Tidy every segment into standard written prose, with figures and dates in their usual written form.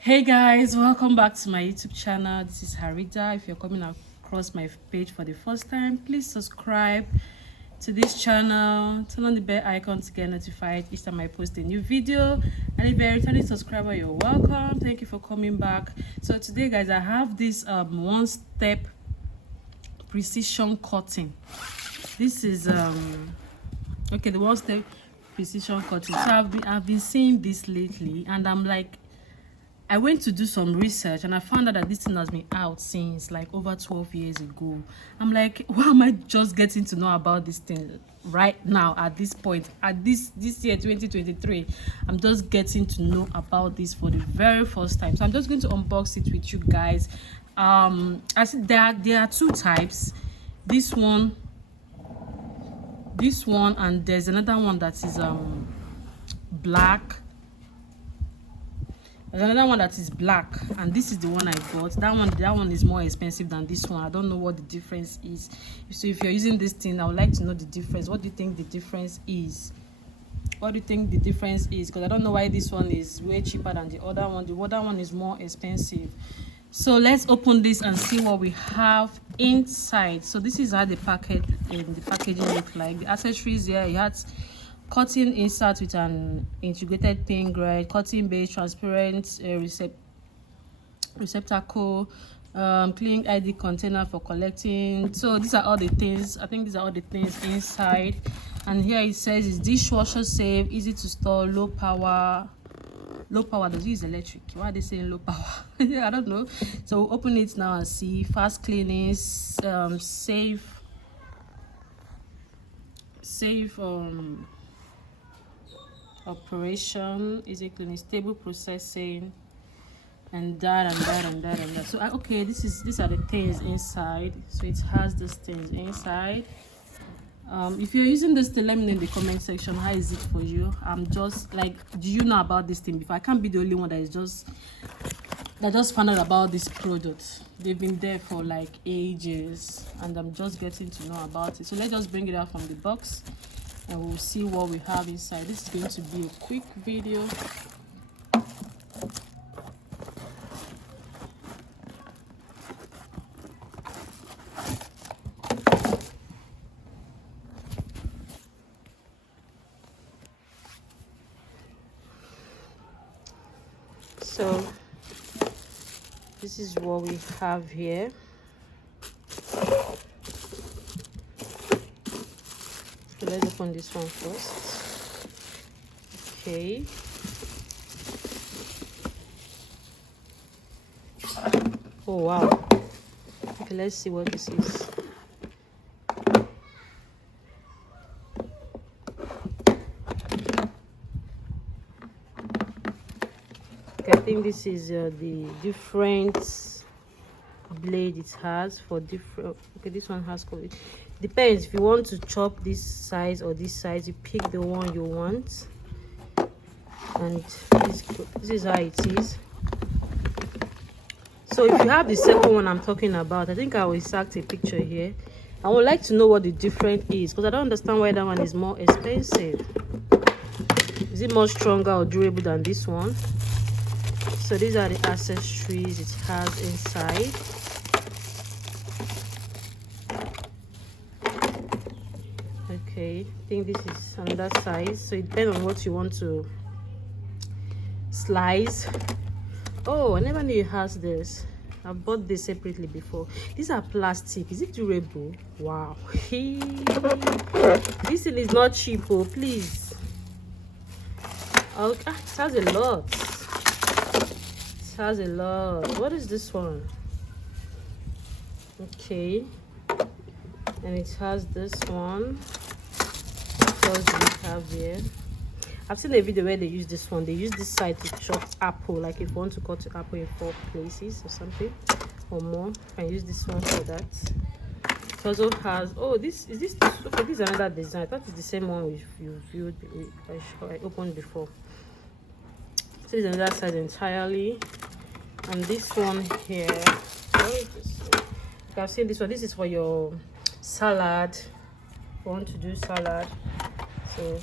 Hey guys, welcome back to my YouTube channel. This is Harita. If you're coming across my page for the first time, please subscribe to this channel, turn on the bell icon to get notified each time I post a new video. And if you're a returning subscriber, you're welcome. Thank you for coming back. So today guys, I have this one-step precision cutting. This is okay, the one-step precision cutting. So I've been seeing this lately, and I'm like, I went to do some research and I found out that this thing has been out since like over 12 years ago. I'm like, why am I just getting to know about this thing right now at this point? At this year, 2023, I'm just getting to know about this for the very first time. So I'm just going to unbox it with you guys. I said there are two types. This one, and there's another one that is black. There's another one that is black, and this is the one I got. That one is more expensive than this one. I don't know what the difference is. So if you're using this thing, I would like to know the difference. What do you think the difference is? What do you think the difference is? Because I don't know why this one is way cheaper than the other one. The other one is more expensive. So let's open this and see what we have inside. So this is how the packaging looks like. The accessories here, it has cotton insert with an integrated pin guide, cotton base, transparent receptacle, clean ID container for collecting. So these are all the things. I think these are all the things inside. And here it says it's dishwasher safe, easy to store, low power. Does it use electric? Why are they saying low power? Yeah, I don't know. So we'll open it now and see. Fast cleaning, safe operation, easy cleaning, stable processing, and that. So okay, these are the things inside. So it has these things inside. If you're using this thing, let me know in the comment section, how is it for you? I'm just like, do you know about this thing before? I can't be the only one that just found out about this product. They've been there for like ages, and I'm just getting to know about it. So let's just bring it out from the box and we'll see what we have inside. This is going to be a quick video. So this is what we have here. So let's open this one first. Okay. Oh wow. Okay, let's see what this is. Okay, I think this is the different blade it has for different. Okay, this one has covered. Depends if you want to chop this size or this size, you pick the one you want. And this is how it is. So if you have the second one I'm talking about, I think I will insert a picture here. I would like to know what the difference is, because I don't understand why that one is more expensive. Is it more stronger or durable than this one? So these are the accessories it has inside. Okay, I think this is another size, so it depends on what you want to slice. Oh, I never knew it has this. I bought this separately before. These are plastic. Is it durable? Wow. This thing is not cheap, oh, please. Okay, it has a lot. It has a lot. What is this one? Okay, and it has this one. What do we have here? I've seen a video where they use this one. They use this side to chop apple, like if you want to cut the apple in 4 places or something or more, you can use this one for that. It also has, oh, this is okay, this is another design. I thought it's the same one you viewed, I opened before. So this is another side entirely. And this one here, what is this? Okay, I've seen this one. This is for your salad. If you want to do salad. So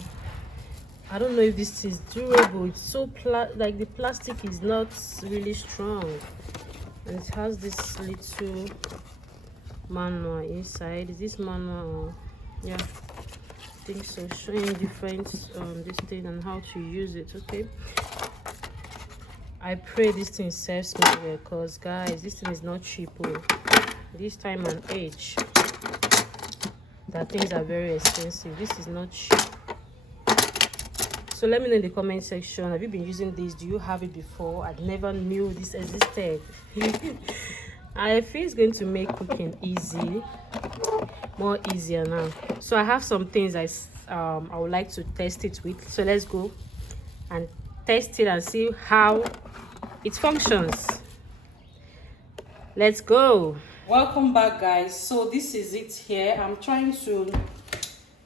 I don't know if this is durable. It's so like the plastic is not really strong, and it has this little manual inside. Is this manual? Yeah, I think so. Showing different this thing and how to use it. Okay, I pray this thing serves me well, because guys, this thing is not cheap. Oh. This time and age, that things are very expensive. This is not cheap. So let me know in the comment section, have you been using this? Do you have it before? I never knew this existed. I feel it's going to make cooking more easier now. So I have some things I would like to test it with. So let's go and test it and see how it functions. Let's go. Welcome back, guys. So this is it here. I'm trying to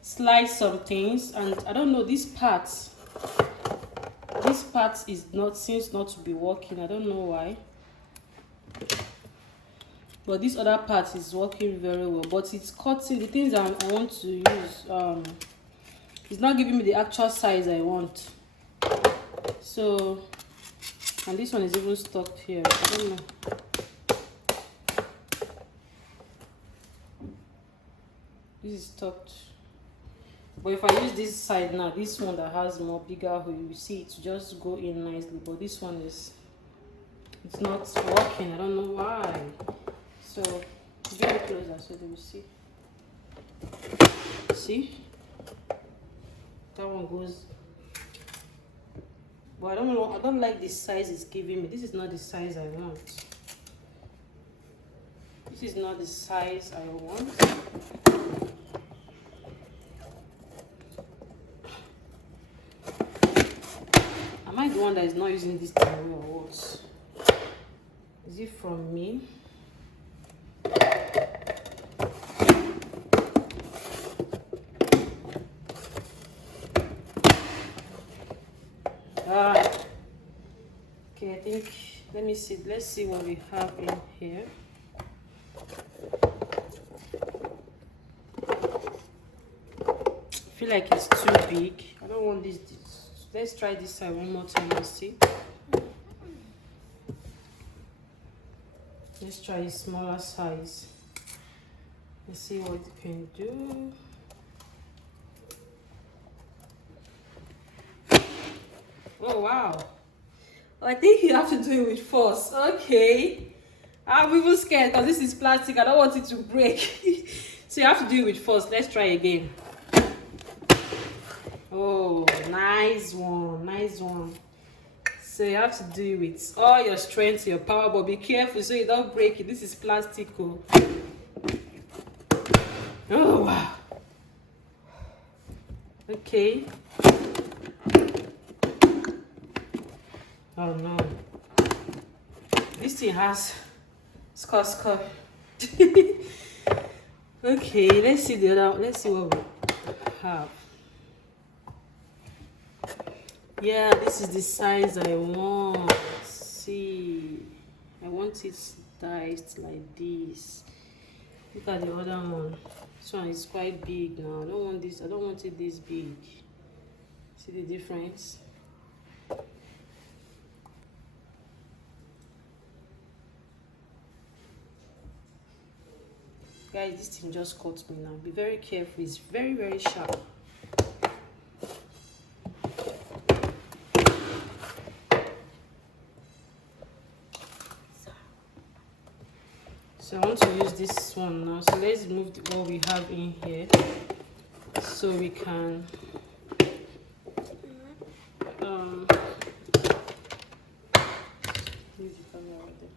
slide some things, and I don't know, this part seems not to be working. I don't know why, but this other part is working very well, but it's cutting the things I want to use. It's not giving me the actual size I want. So, and this one is even stuck here. I don't know. This is stuck. But if I use this side now, this one that has more bigger hole, you see it just go in nicely. But this one it's not working. I don't know why. So bring it closer so they will see. See? That one goes. But I don't know. I don't like the size it's giving me. This is not the size I want. This is not the size I want. Am I the one that is not using this thing or what? Is it from me? Okay, I think, let's see what we have in here. I feel like it's too big. I don't want this. Let's try this side one more time and see. Let's try a smaller size. Let's see what it can do. Oh wow. I think you have to do it with force. Okay. I'm even scared because this is plastic. I don't want it to break. So you have to do it with force. Let's try again. Oh, nice one. Nice one. So you have to do it with all your strength, your power, but be careful so you don't break it. This is plastic. Oh wow. Okay. Oh no. This thing has scar. Okay, let's see the other. Let's see what we have. Yeah, this is the size I want. See, I want it diced like this. Look at the other one. This one is quite big now. I don't want this. I don't want it this big. See the difference? Guys, this thing just caught me now. Be very careful. It's very, very sharp. So I want to use this one now. So let's move what we have in here so we can leave the camera right there.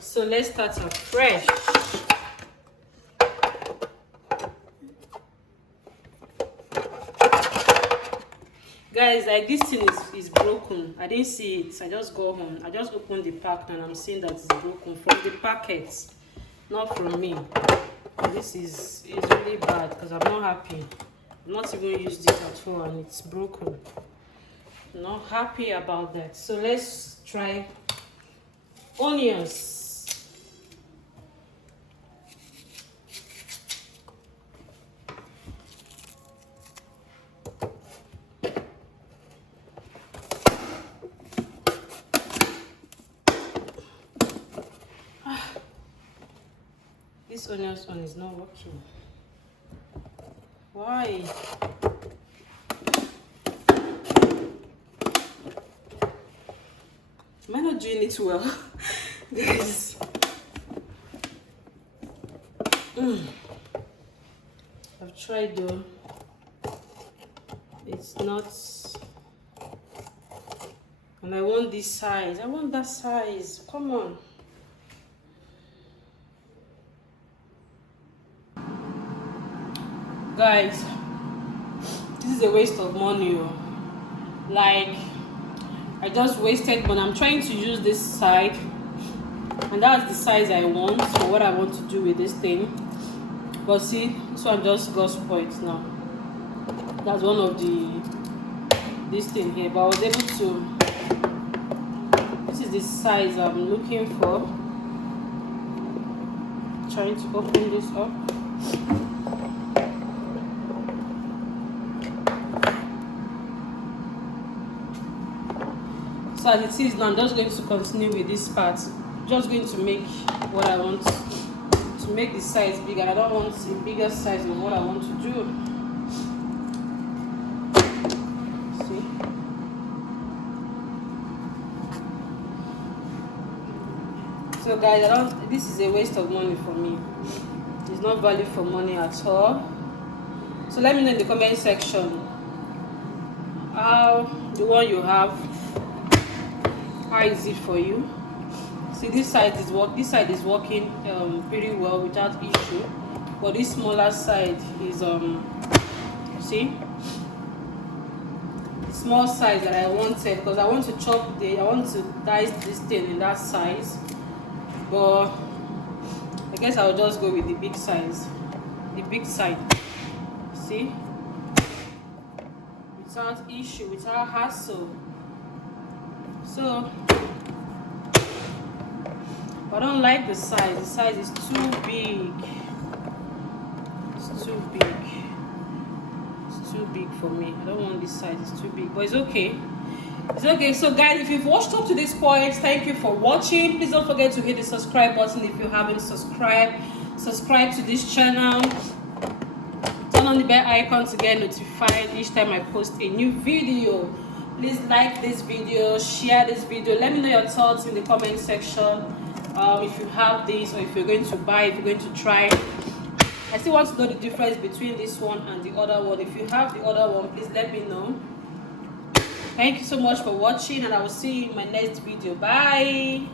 So let's start afresh. Guys, like this thing is broken. I didn't see it. I just go home. I just opened the pack and I'm seeing that it's broken from the packets, not from me. This is really bad because I'm not happy. not even used it at all and it's broken. Not happy about that. So let's try onions. This onions one is not working. Why? Am I not doing it well? Guys. I've tried though. It's not. And I want this size. I want that size. Come on. Guys, this is a waste of money. Like, I just wasted money. I'm trying to use this side, and that's the size I want for what I want to do with this thing. But see, this one just got spoiled now. That's one of this thing here, but I was able to. This is the size I'm looking for. Trying to open this up. So as it is now, I'm just going to continue with this part. Just going to make what I want to make the size bigger. I don't want a bigger size of what I want to do. See? So guys, this is a waste of money for me. It's not value for money at all. So let me know in the comment section how the one you have, how is it for you? See, this side is working pretty well without issue, but this smaller side is see, small size that I wanted, because I want to dice this thing in that size, but I guess I'll just go with the big size, the big side. See, without issue, without hassle. So I don't like the size. The size is too big. It's too big. It's too big for me. I don't want this size. It's too big. But it's okay. It's okay. So guys, if you've watched up to this point, thank you for watching. Please don't forget to hit the subscribe button if you haven't subscribed. Subscribe to this channel. Turn on the bell icon to get notified each time I post a new video. Please like this video, share this video. Let me know your thoughts in the comment section. If you have this, or if you're going to buy, if you're going to try. I still want to know the difference between this one and the other one. If you have the other one, please let me know. Thank you so much for watching, and I will see you in my next video. Bye.